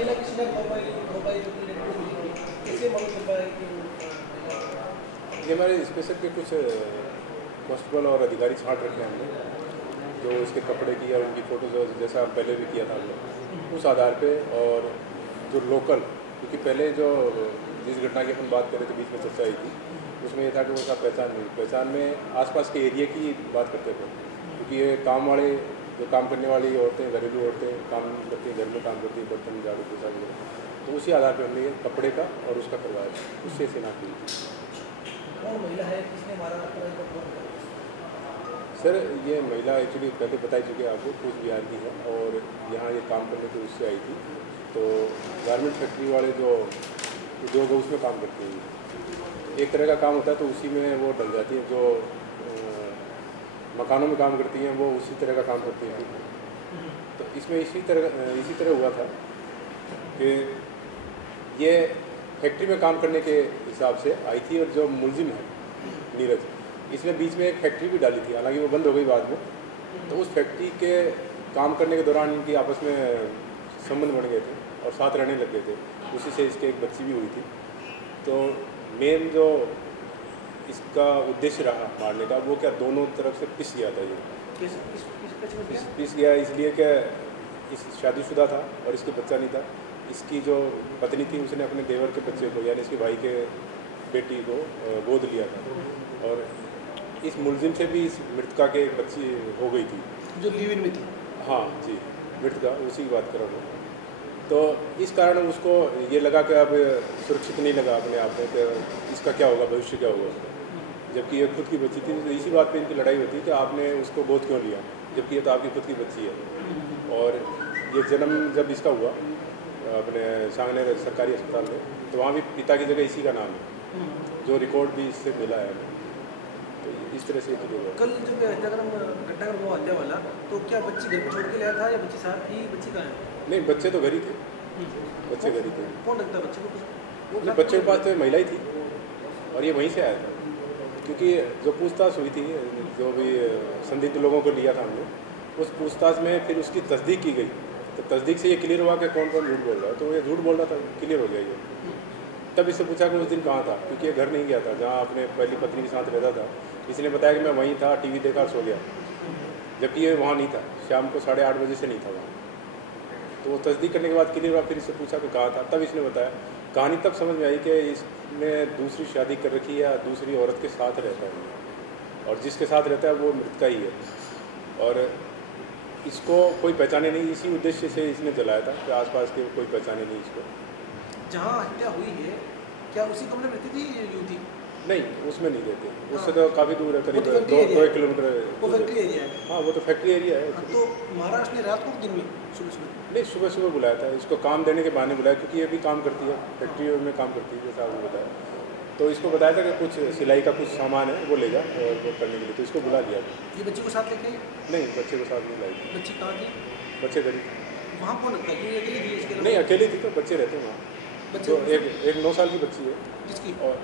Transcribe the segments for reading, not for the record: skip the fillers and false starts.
महिला किसी ने खो पाई जो लड़की को मिली कैसे मालूम चल पाया कि ये हमारे स्पेशल के कुछ कांस्टेबल और अधिकारी छांट रखे हैं हमने, जो इसके कपड़े की और उनकी फ़ोटोज़ जैसा पहले भी किया था हमने, उस आधार पे। और जो लोकल, क्योंकि पहले जो जिस घटना की अपन बात कर रहे थे, बीच में चर्चा आई थी, उसमें ये था कि उसका पहचान में आसपास के एरिया की बात करते थे, क्योंकि ये काम वाले जो काम करने वाली औरतें, घरेलू औरतें काम करती हैं, घर में काम करती हैं, बर्तन झाड़ू पोछा वगैरह, तो उसी आधार पर हमने ये कपड़े का और उसका करवाया, उससे शिनाख्त हुई। कौन महिला है किसने मारा सर ये महिला एक्चुअली पहले बताई चुकी है आपको, कूच बिहार की है और यहाँ ये काम करने के उससे आई थी। तो गारमेंट फैक्ट्री वाले जो उद्योग है उसमें काम करती हैं, एक तरह का काम होता है, तो उसी में वो डल जाती है। जो मकानों में काम करती हैं वो उसी तरह का काम करती हैं। तो इसमें इसी तरह हुआ था कि ये फैक्ट्री में काम करने के हिसाब से आई थी, और जो मुलजिम है नीरज, इसने बीच में एक फैक्ट्री भी डाली थी, हालांकि वो बंद हो गई बाद में। तो उस फैक्ट्री के काम करने के दौरान इनकी आपस में संबंध बन गए थे और साथ रहने लग गए थे, उसी से इसके एक बच्ची भी हुई थी। तो मेन जो इसका उद्देश्य रहा मारने का, वो क्या दोनों तरफ से पिस गया था। ये पिस गया इसलिए कि इस शादीशुदा था और इसके बच्चा नहीं था। इसकी जो पत्नी थी उसने अपने देवर के बच्चे को, यानी इसके भाई के बेटी को गोद लिया था, और इस मुलजिम से भी इस मृतका के एक बच्ची हो गई थी जो लिव इन में थी। हाँ जी, मृतका, उसी की बात कर रहा हूँ। तो इस कारण उसको ये लगा कि अब सुरक्षित नहीं लगा अपने आप में कि इसका क्या होगा, भविष्य क्या होगा उसका, जबकि ये खुद की बच्ची थी। तो इसी बात पे इनकी लड़ाई होती है कि आपने उसको गोद क्यों लिया, जबकि ये तो आपकी खुद की बच्ची है। और ये जन्म जब इसका हुआ अपने सांगने सरकारी अस्पताल में, तो वहाँ भी पिता की जगह इसी का नाम है, जो रिकॉर्ड भी इससे मिला है। तो इस तरह से कल जब घटनाक्रम हुआ हत्या वाला, तो क्या बच्ची घर पर छोड़ के लाया था या बच्ची साथ थी? बच्ची कहाँ है? नहीं, बच्चे तो घर ही थे, बच्चे घर ही थे। कौन रखता है बच्चे को? बच्चे के पास तो महिला ही थी और ये वहीं से आया था, क्योंकि जो पूछताछ हुई थी, जो भी संदिग्ध लोगों को लिया था हमने, उस पूछताछ में फिर उसकी तस्दीक की गई। तो तस्दीक से ये क्लियर हुआ कि कौन कौन झूठ बोल रहा है, तो ये झूठ बोल रहा था, क्लियर हो गया ये। तब इससे पूछा कि उस दिन कहाँ था, क्योंकि ये घर नहीं गया था जहाँ अपने पहली पत्नी के साथ रहता था। इसने बताया कि मैं वहीं था, टीवी देखा, सो गया, जबकि ये वहाँ नहीं था, शाम को 8:30 बजे से नहीं था वहाँ। तो तस्दीक करने के बाद क्लियर हुआ, फिर इससे पूछा कि कहाँ था, तब इसने बताया। कहानी तब समझ में आई कि इसने दूसरी शादी कर रखी है या दूसरी औरत के साथ रहता है, और जिसके साथ रहता है वो मृतका ही है, और इसको कोई पहचाने नहीं। इसी उद्देश्य से इसने जलाया था कि आसपास के कोई पहचाने नहीं इसको। जहाँ हत्या हुई है क्या उसी कमरे में रहती थी युवती? नहीं, उसमें नहीं रहते, उससे तो काफ़ी दूर है, करीब 2 किलोमीटर। वो फैक्ट्री एरिया है। हाँ, वो तो फैक्ट्री एरिया है। तो महाराष्ट्र ने रात को दिन में सुबह? नहीं, सुबह बुलाया था इसको, काम देने के बहाने बुलाया, क्योंकि ये भी काम करती है, फैक्ट्री में काम करती है, जैसा आपने बताया। तो इसको बताया था कि कुछ सिलाई का कुछ सामान है वो लेगा और वो करने के लिए, तो इसको बुला लिया था। ये बच्चे को साथ लेके? नहीं, बच्चे को साथ नहीं लाई। बच्ची कहाँ थी? बच्चे गरीब। वहाँ कौन रखता है? ये अकेली थी इसके? नहीं, अकेली थी, तो बच्चे रहते हैं वहाँ। बच्चे तो एक 9 साल की बच्ची है जिसकी, और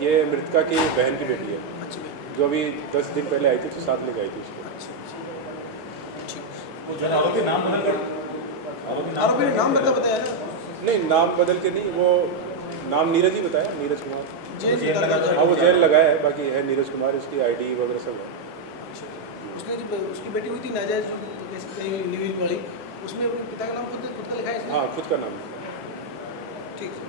ये मृतका की बहन की बेटी है, बच्ची में जो अभी 10 दिन पहले आई थी, तो साथ लेके आई थी उसको। आरोपी ने नाम बताया ना? नहीं, नाम बदल के नहीं, वो नाम नीरज ही बताया, नीरज कुमार। हाँ, वो जेल लगाया है, बाकी है नीरज कुमार, उसकी ID वगैरह सब है। उसने उसकी बेटी हुई थी नाजायज लिव इन वाली, उसमें अपने पिता का नाम खुद का लिखा है इसने? हाँ, खुद का नाम। ठीक है।